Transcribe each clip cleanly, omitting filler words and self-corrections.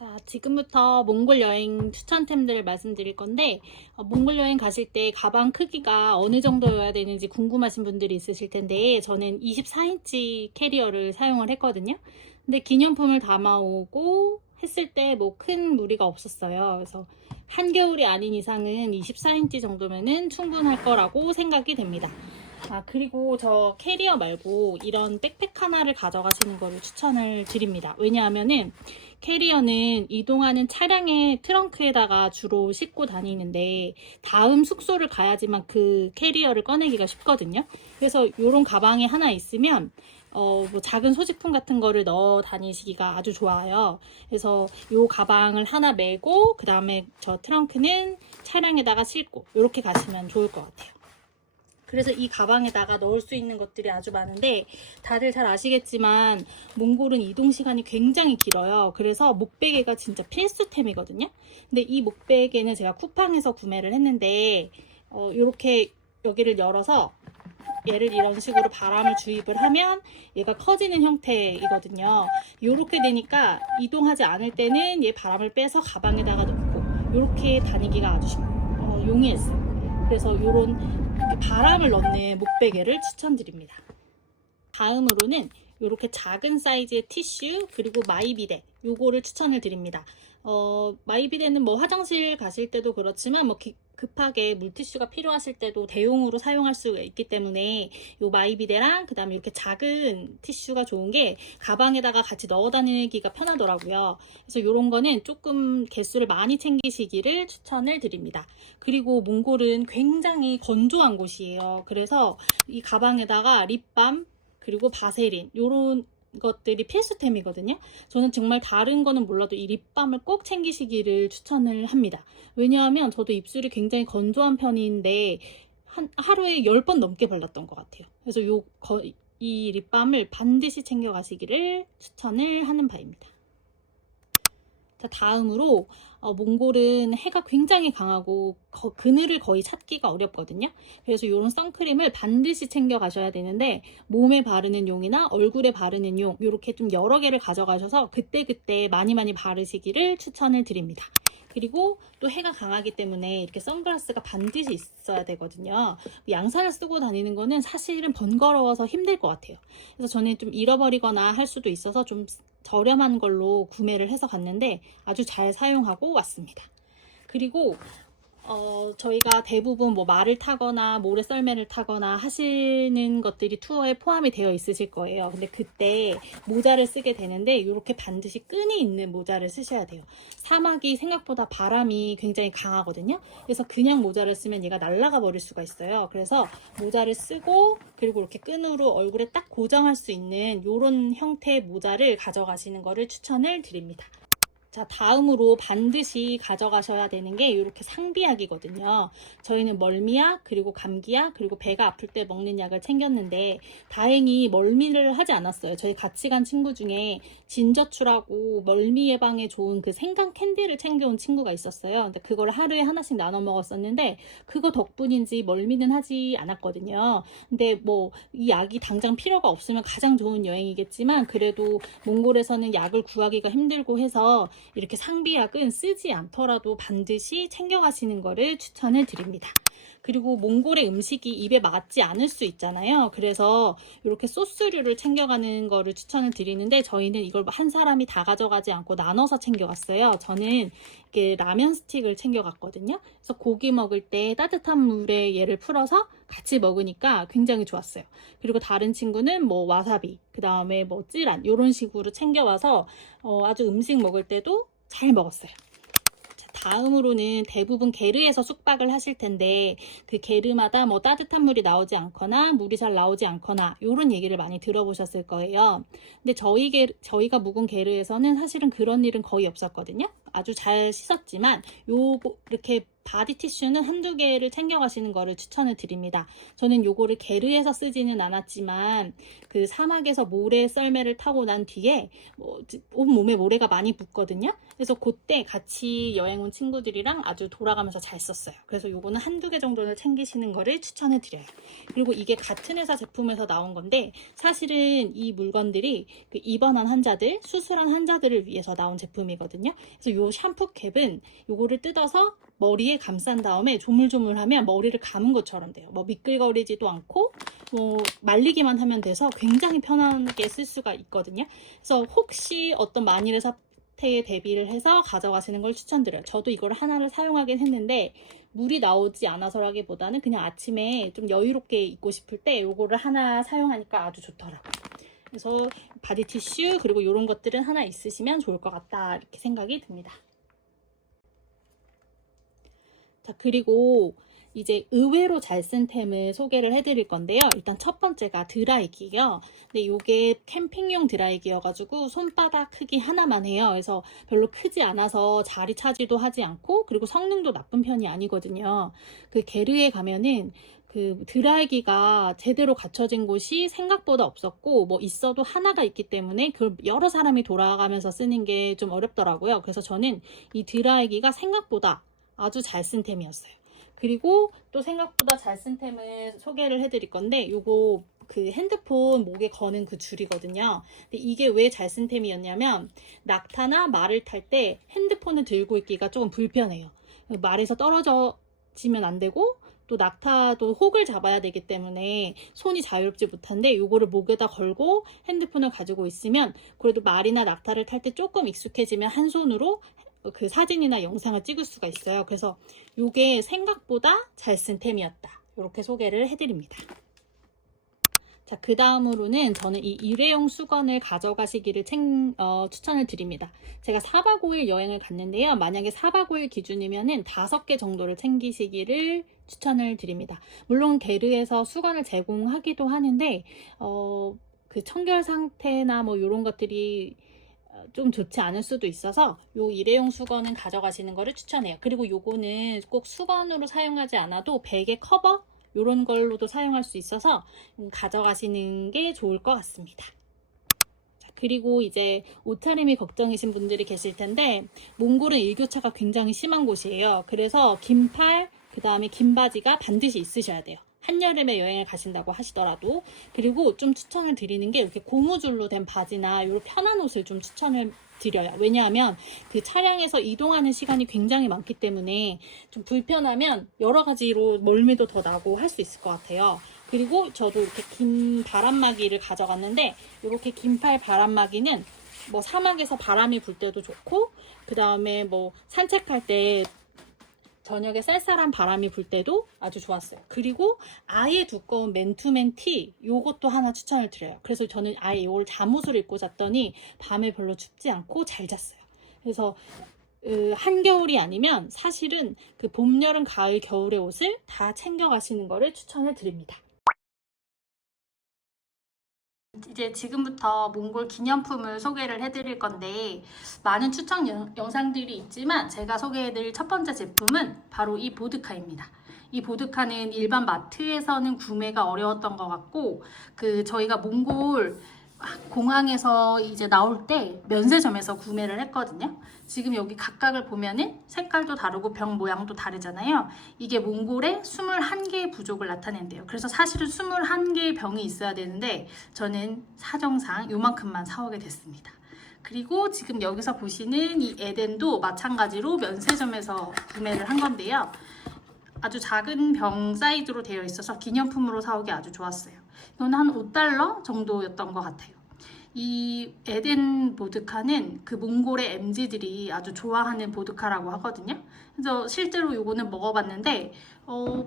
자, 지금부터 몽골 여행 추천템들을 말씀드릴 건데, 몽골 여행 가실 때 가방 크기가 어느 정도여야 되는지 궁금하신 분들이 있으실 텐데, 저는 24인치 캐리어를 사용을 했거든요. 근데 기념품을 담아오고 했을 때 뭐 큰 무리가 없었어요. 그래서 한겨울이 아닌 이상은 24인치 정도면은 충분할 거라고 생각이 됩니다. 그리고 저 캐리어 말고 이런 백팩 하나를 가져가시는 거를 추천을 드립니다. 왜냐하면은 캐리어는 이동하는 차량의 트렁크에다가 주로 싣고 다니는데 다음 숙소를 가야지만 그 캐리어를 꺼내기가 쉽거든요. 그래서 이런 가방에 하나 있으면 뭐 작은 소지품 같은 거를 넣어 다니시기가 아주 좋아요. 그래서 이 가방을 하나 메고 그 다음에 저 트렁크는 차량에다가 싣고 이렇게 가시면 좋을 것 같아요. 그래서 이 가방에다가 넣을 수 있는 것들이 아주 많은데 다들 잘 아시겠지만 몽골은 이동 시간이 굉장히 길어요. 그래서 목베개가 진짜 필수템이거든요. 근데 이 목베개는 제가 쿠팡에서 구매를 했는데 이렇게 여기를 열어서 얘를 이런 식으로 바람을 주입을 하면 얘가 커지는 형태이거든요. 이렇게 되니까 이동하지 않을 때는 얘 바람을 빼서 가방에다가 넣고 이렇게 다니기가 아주 용이했어요. 그래서 이런 바람을 넣는 목베개를 추천드립니다. 다음으로는 이렇게 작은 사이즈의 티슈 그리고 마이비데 요거를 추천을 드립니다. 마이비데는 뭐 화장실 가실 때도 그렇지만 뭐 급하게 물티슈가 필요하실 때도 대용으로 사용할 수가 있기 때문에 요 마이비데랑 그 다음에 이렇게 작은 티슈가 좋은 게 가방에다가 같이 넣어 다니기가 편하더라고요. 그래서 요런 거는 조금 개수를 많이 챙기시기를 추천을 드립니다. 그리고 몽골은 굉장히 건조한 곳이에요. 그래서 이 가방에다가 립밤 그리고 바세린 요런 것들이 필수템이거든요. 저는 정말 다른 거는 몰라도 이 립밤을 꼭 챙기시기를 추천을 합니다. 왜냐하면 저도 입술이 굉장히 건조한 편인데 하루에 10번 넘게 발랐던 것 같아요. 그래서 이 립밤을 반드시 챙겨 가시기를 추천을 하는 바입니다. 자, 다음으로 몽골은 해가 굉장히 강하고 그늘을 거의 찾기가 어렵거든요. 그래서 이런 선크림을 반드시 챙겨 가셔야 되는데 몸에 바르는 용이나 얼굴에 바르는 용 이렇게 좀 여러 개를 가져가셔서 그때그때 많이 바르시기를 추천을 드립니다. 그리고 또 해가 강하기 때문에 이렇게 선글라스가 반드시 있어야 되거든요. 양산을 쓰고 다니는 거는 사실은 번거로워서 힘들 것 같아요. 그래서 저는 좀 잃어버리거나 할 수도 있어서 좀 저렴한 걸로 구매를 해서 갔는데 아주 잘 사용하고 왔습니다. 그리고 저희가 대부분 뭐 말을 타거나 모래썰매를 타거나 하시는 것들이 투어에 포함이 되어 있으실 거예요. 근데 그때 모자를 쓰게 되는데 이렇게 반드시 끈이 있는 모자를 쓰셔야 돼요. 사막이 생각보다 바람이 굉장히 강하거든요. 그래서 그냥 모자를 쓰면 얘가 날아가 버릴 수가 있어요. 그래서 모자를 쓰고 그리고 이렇게 끈으로 얼굴에 딱 고정할 수 있는 이런 형태의 모자를 가져가시는 것을 추천을 드립니다. 자, 다음으로 반드시 가져가셔야 되는 게 이렇게 상비약이거든요. 저희는 멀미약, 그리고 감기약, 그리고 배가 아플 때 먹는 약을 챙겼는데 다행히 멀미를 하지 않았어요. 저희 같이 간 친구 중에 진저추라고 멀미 예방에 좋은 그 생강 캔디를 챙겨온 친구가 있었어요. 근데 그걸 하루에 하나씩 나눠 먹었었는데 그거 덕분인지 멀미는 하지 않았거든요. 근데 뭐 이 약이 당장 필요가 없으면 가장 좋은 여행이겠지만 그래도 몽골에서는 약을 구하기가 힘들고 해서 이렇게 상비약은 쓰지 않더라도 반드시 챙겨가시는 것을 추천을 드립니다. 그리고 몽골의 음식이 입에 맞지 않을 수 있잖아요. 그래서 이렇게 소스류를 챙겨가는 거를 추천을 드리는데 저희는 이걸 한 사람이 다 가져가지 않고 나눠서 챙겨갔어요. 저는 이렇게 라면 스틱을 챙겨갔거든요. 그래서 고기 먹을 때 따뜻한 물에 얘를 풀어서 같이 먹으니까 굉장히 좋았어요. 그리고 다른 친구는 뭐 와사비, 그 다음에 뭐 찌란 이런 식으로 챙겨와서 아주 음식 먹을 때도 잘 먹었어요. 다음으로는 대부분 게르에서 숙박을 하실 텐데 그 게르마다 뭐 따뜻한 물이 나오지 않거나 물이 잘 나오지 않거나 이런 얘기를 많이 들어보셨을 거예요. 근데 저희가 묵은 게르에서는 사실은 그런 일은 거의 없었거든요. 아주 잘 씻었지만 요거 이렇게 바디 티슈는 한두 개를 챙겨가시는 거를 추천을 드립니다. 저는 요거를 게르에서 쓰지는 않았지만 그 사막에서 모래 썰매를 타고 난 뒤에 온몸에 모래가 많이 붙거든요. 그래서 그때 같이 여행 온 친구들이랑 아주 돌아가면서 잘 썼어요. 그래서 요거는 한두 개 정도는 챙기시는 거를 추천을 드려요. 그리고 이게 같은 회사 제품에서 나온 건데 사실은 이 물건들이 그 입원한 환자들, 수술한 환자들을 위해서 나온 제품이거든요. 그래서 요 샴푸 캡은 요거를 뜯어서 머리에 감싼 다음에 조물조물하면 머리를 감은 것처럼 돼요. 뭐 미끌거리지도 않고 말리기만 하면 돼서 굉장히 편하게 쓸 수가 있거든요. 그래서 혹시 어떤 만일의 사태에 대비를 해서 가져가시는 걸 추천드려요. 저도 이걸 하나를 사용하긴 했는데 물이 나오지 않아서라기보다는 그냥 아침에 좀 여유롭게 입고 싶을 때 이거를 하나 사용하니까 아주 좋더라고요. 그래서 바디 티슈 그리고 이런 것들은 하나 있으시면 좋을 것 같다 이렇게 생각이 듭니다. 자, 그리고 이제 의외로 잘 쓴 템을 소개를 해드릴 건데요. 일단 첫 번째가 드라이기요. 근데 이게 캠핑용 드라이기여가지고 손바닥 크기 하나만 해요. 그래서 별로 크지 않아서 자리 차지도 하지 않고 그리고 성능도 나쁜 편이 아니거든요. 그 게르에 가면은 그 드라이기가 제대로 갖춰진 곳이 생각보다 없었고 뭐 있어도 하나가 있기 때문에 그걸 여러 사람이 돌아가면서 쓰는 게 좀 어렵더라고요. 그래서 저는 이 드라이기가 생각보다 아주 잘 쓴 템이었어요. 그리고 또 생각보다 잘 쓴 템을 소개를 해드릴 건데 요거 그 핸드폰 목에 거는 그 줄이거든요. 근데 이게 왜 잘 쓴 템이었냐면 낙타나 말을 탈 때 핸드폰을 들고 있기가 조금 불편해요. 말에서 떨어지면 안 되고 또 낙타도 혹을 잡아야 되기 때문에 손이 자유롭지 못한데 요거를 목에다 걸고 핸드폰을 가지고 있으면 그래도 말이나 낙타를 탈 때 조금 익숙해지면 한 손으로 그 사진이나 영상을 찍을 수가 있어요. 그래서 이게 생각보다 잘 쓴 템이었다. 이렇게 소개를 해드립니다. 자, 그 다음으로는 저는 이 일회용 수건을 가져가시기를 추천을 드립니다. 제가 4박 5일 여행을 갔는데요. 만약에 4박 5일 기준이면은 5개 정도를 챙기시기를 추천을 드립니다. 물론 게르에서 수건을 제공하기도 하는데 그 청결 상태나 뭐 이런 것들이 좀 좋지 않을 수도 있어서 요 일회용 수건은 가져가시는 거를 추천해요. 그리고 요거는 꼭 수건으로 사용하지 않아도 베개 커버 요런 걸로도 사용할 수 있어서 가져가시는 게 좋을 것 같습니다. 자, 그리고 이제 옷차림이 걱정이신 분들이 계실 텐데 몽골은 일교차가 굉장히 심한 곳이에요. 그래서 긴팔 그 다음에 긴 바지가 반드시 있으셔야 돼요. 한여름에 여행을 가신다고 하시더라도. 그리고 좀 추천을 드리는 게 이렇게 고무줄로 된 바지나 이런 편한 옷을 좀 추천을 드려요. 왜냐하면 그 차량에서 이동하는 시간이 굉장히 많기 때문에 좀 불편하면 여러 가지로 멀미도 더 나고 할 수 있을 것 같아요. 그리고 저도 이렇게 긴 바람막이를 가져갔는데 이렇게 긴팔 바람막이는 뭐 사막에서 바람이 불 때도 좋고 그 다음에 뭐 산책할 때 저녁에 쌀쌀한 바람이 불 때도 아주 좋았어요. 그리고 아예 두꺼운 맨투맨 티 요것도 하나 추천을 드려요. 그래서 저는 아예 이걸 잠옷을 입고 잤더니 밤에 별로 춥지 않고 잘 잤어요. 그래서 한겨울이 아니면 사실은 그 봄, 여름, 가을, 겨울의 옷을 다 챙겨가시는 거를 추천을 드립니다. 이제 지금부터 몽골 기념품을 소개를 해드릴 건데 많은 추천 영상들이 있지만 제가 소개해드릴 첫 번째 제품은 바로 이 보드카입니다. 이 보드카는 일반 마트에서는 구매가 어려웠던 것 같고 저희가 몽골 공항에서 이제 나올 때 면세점에서 구매를 했거든요. 지금 여기 각각을 보면은 색깔도 다르고 병 모양도 다르잖아요. 이게 몽골의 21개의 부족을 나타낸대요. 그래서 사실은 21개의 병이 있어야 되는데 저는 사정상 요만큼만 사오게 됐습니다. 그리고 지금 여기서 보시는 이 에덴도 마찬가지로 면세점에서 구매를 한 건데요. 아주 작은 병 사이즈로 되어 있어서 기념품으로 사오기 아주 좋았어요. 이건 한 $5 정도였던 것 같아요. 이 에덴 보드카는 그 몽골의 MZ들이 아주 좋아하는 보드카라고 하거든요. 그래서 실제로 이거는 먹어봤는데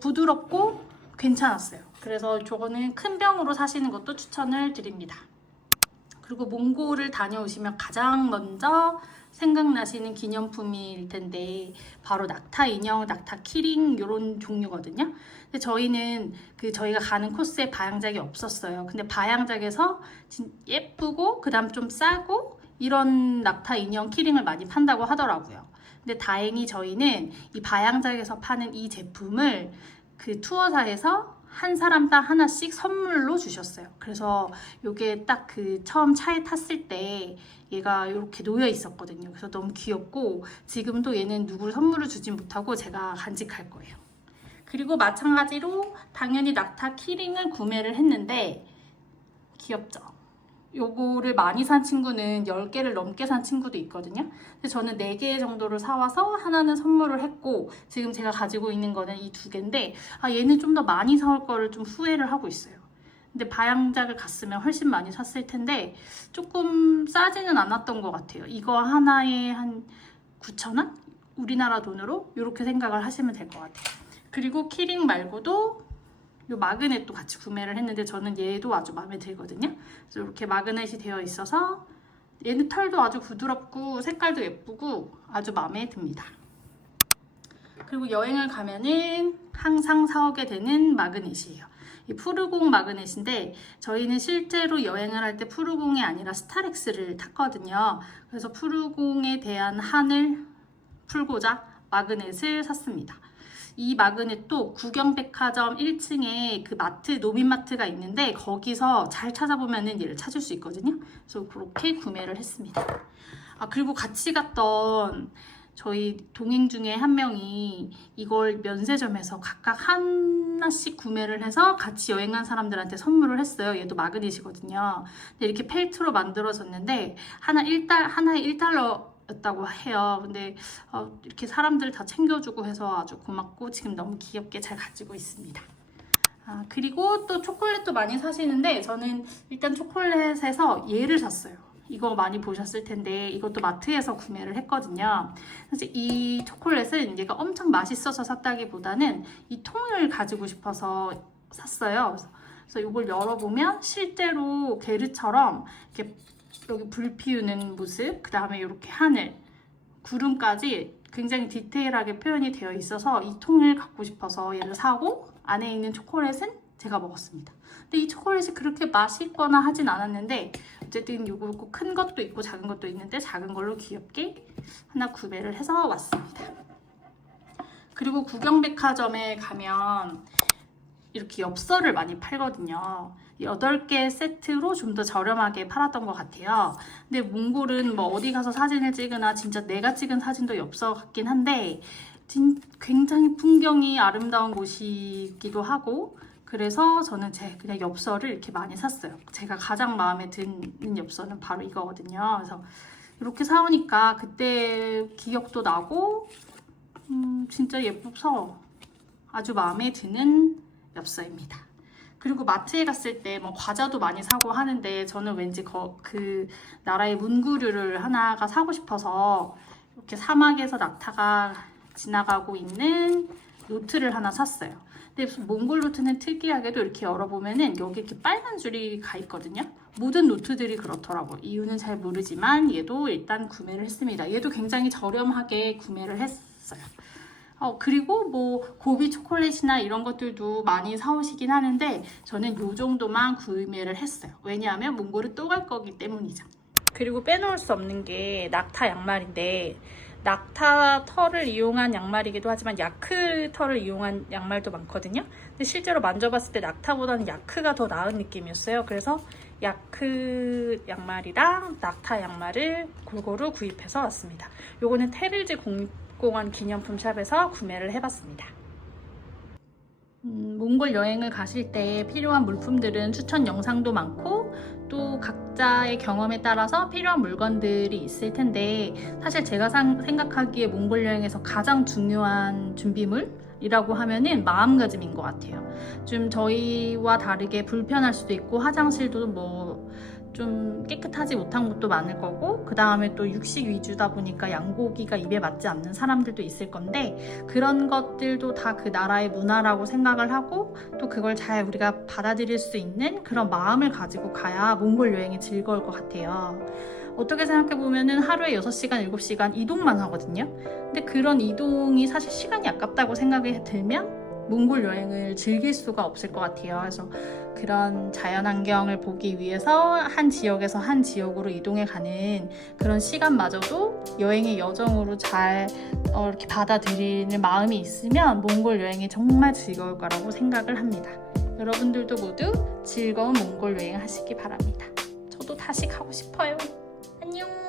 부드럽고 괜찮았어요. 그래서 저거는 큰 병으로 사시는 것도 추천을 드립니다. 그리고 몽골을 다녀오시면 가장 먼저 생각나시는 기념품일 텐데 바로 낙타 인형, 낙타 키링 이런 종류거든요. 근데 저희는 저희가 가는 코스에 바양작이 없었어요. 근데 바양작에서 예쁘고 그다음 좀 싸고 이런 낙타 인형 키링을 많이 판다고 하더라고요. 근데 다행히 저희는 이 바양작에서 파는 이 제품을 그 투어사에서 한 사람당 하나씩 선물로 주셨어요. 그래서 이게 딱 그 처음 차에 탔을 때 얘가 이렇게 놓여 있었거든요. 그래서 너무 귀엽고 지금도 얘는 누구를 선물을 주진 못하고 제가 간직할 거예요. 그리고 마찬가지로 당연히 낙타 키링을 구매를 했는데 귀엽죠? 요거를 많이 산 친구는 10개를 넘게 산 친구도 있거든요. 근데 저는 4개 정도를 사와서 하나는 선물을 했고 지금 제가 가지고 있는 거는 이 2개인데 얘는 좀 더 많이 사올 거를 좀 후회를 하고 있어요. 근데 바양작을 갔으면 훨씬 많이 샀을 텐데 조금 싸지는 않았던 것 같아요. 이거 하나에 한 9,000원? 우리나라 돈으로 이렇게 생각을 하시면 될 것 같아요. 그리고 키링 말고도 이 마그넷도 같이 구매를 했는데 저는 얘도 아주 마음에 들거든요. 그래서 이렇게 마그넷이 되어 있어서 얘는 털도 아주 부드럽고 색깔도 예쁘고 아주 마음에 듭니다. 그리고 여행을 가면은 항상 사오게 되는 마그넷이에요. 이 푸르공 마그넷인데 저희는 실제로 여행을 할 때 푸르공이 아니라 스타렉스를 탔거든요. 그래서 푸르공에 대한 한을 풀고자 마그넷을 샀습니다. 이 마그넷도 구경백화점 1층에 그 마트, 노민마트가 있는데 거기서 잘 찾아보면 얘를 찾을 수 있거든요. 그래서 그렇게 구매를 했습니다. 그리고 같이 갔던 저희 동행 중에 한 명이 이걸 면세점에서 각각 하나씩 구매를 해서 같이 여행한 사람들한테 선물을 했어요. 얘도 마그넷이거든요. 근데 이렇게 펠트로 만들어졌는데 하나에 1달러 였다고 해요. 근데 이렇게 사람들 다 챙겨주고 해서 아주 고맙고 지금 너무 귀엽게 잘 가지고 있습니다. 그리고 또 초콜릿도 많이 사시는데 저는 일단 초콜릿에서 얘를 샀어요. 이거 많이 보셨을 텐데 이것도 마트에서 구매를 했거든요. 그래서 이 초콜릿은 얘가 엄청 맛있어서 샀다기보다는 이 통을 가지고 싶어서 샀어요. 그래서 이걸 열어보면 실제로 게르처럼 이렇게 여기 불 피우는 모습, 그 다음에 이렇게 하늘, 구름까지 굉장히 디테일하게 표현이 되어 있어서 이 통을 갖고 싶어서 얘를 사고 안에 있는 초콜릿은 제가 먹었습니다. 근데 이 초콜릿이 그렇게 맛있거나 하진 않았는데 어쨌든 요거 큰 것도 있고 작은 것도 있는데 작은 걸로 귀엽게 하나 구매를 해서 왔습니다. 그리고 구경백화점에 가면 이렇게 엽서를 많이 팔거든요. 8개 세트로 좀 더 저렴하게 팔았던 것 같아요. 근데 몽골은 뭐 어디 가서 사진을 찍으나 진짜 내가 찍은 사진도 엽서 같긴 한데 굉장히 풍경이 아름다운 곳이기도 하고 그래서 저는 그냥 엽서를 이렇게 많이 샀어요. 제가 가장 마음에 드는 엽서는 바로 이거거든요. 그래서 이렇게 사오니까 그때 기억도 나고 진짜 예뻐서 아주 마음에 드는 엽서입니다. 그리고 마트에 갔을 때 뭐 과자도 많이 사고 하는데 저는 왠지 그 나라의 문구류를 하나가 사고 싶어서 이렇게 사막에서 낙타가 지나가고 있는 노트를 하나 샀어요. 근데 몽골 노트는 특이하게도 이렇게 열어보면은 여기 이렇게 빨간 줄이 가 있거든요. 모든 노트들이 그렇더라고요. 이유는 잘 모르지만 얘도 일단 구매를 했습니다. 얘도 굉장히 저렴하게 구매를 했어요. 그리고 뭐 고비 초콜릿이나 이런 것들도 많이 사오시긴 하는데 저는 이 정도만 구매를 했어요. 왜냐하면 몽골을 또 갈 거기 때문이죠. 그리고 빼놓을 수 없는 게 낙타 양말인데 낙타 털을 이용한 양말이기도 하지만 야크 털을 이용한 양말도 많거든요. 근데 실제로 만져봤을 때 낙타보다는 야크가 더 나은 느낌이었어요. 그래서 야크 양말이랑 낙타 양말을 골고루 구입해서 왔습니다. 요거는 테릴즈 공원 기념품 샵에서 구매를 해봤습니다. 몽골 여행을 가실 때 필요한 물품들은 추천 영상도 많고 또 각자의 경험에 따라서 필요한 물건들이 있을 텐데 사실 제가 생각하기에 몽골 여행에서 가장 중요한 준비물이라고 하면은 마음가짐인 것 같아요. 좀 저희와 다르게 불편할 수도 있고 화장실도 뭐 좀 깨끗하지 못한 곳도 많을 거고 그 다음에 또 육식 위주다 보니까 양고기가 입에 맞지 않는 사람들도 있을 건데 그런 것들도 다 그 나라의 문화라고 생각을 하고 또 그걸 잘 우리가 받아들일 수 있는 그런 마음을 가지고 가야 몽골 여행이 즐거울 것 같아요. 어떻게 생각해보면 하루에 6시간, 7시간 이동만 하거든요. 근데 그런 이동이 사실 시간이 아깝다고 생각이 들면 몽골 여행을 즐길 수가 없을 것 같아요. 그래서 그런 자연환경을 보기 위해서 한 지역에서 한 지역으로 이동해 가는 그런 시간마저도 여행의 여정으로 잘 이렇게 받아들이는 마음이 있으면 몽골 여행이 정말 즐거울 거라고 생각을 합니다. 여러분들도 모두 즐거운 몽골 여행 하시기 바랍니다. 저도 다시 가고 싶어요. 안녕.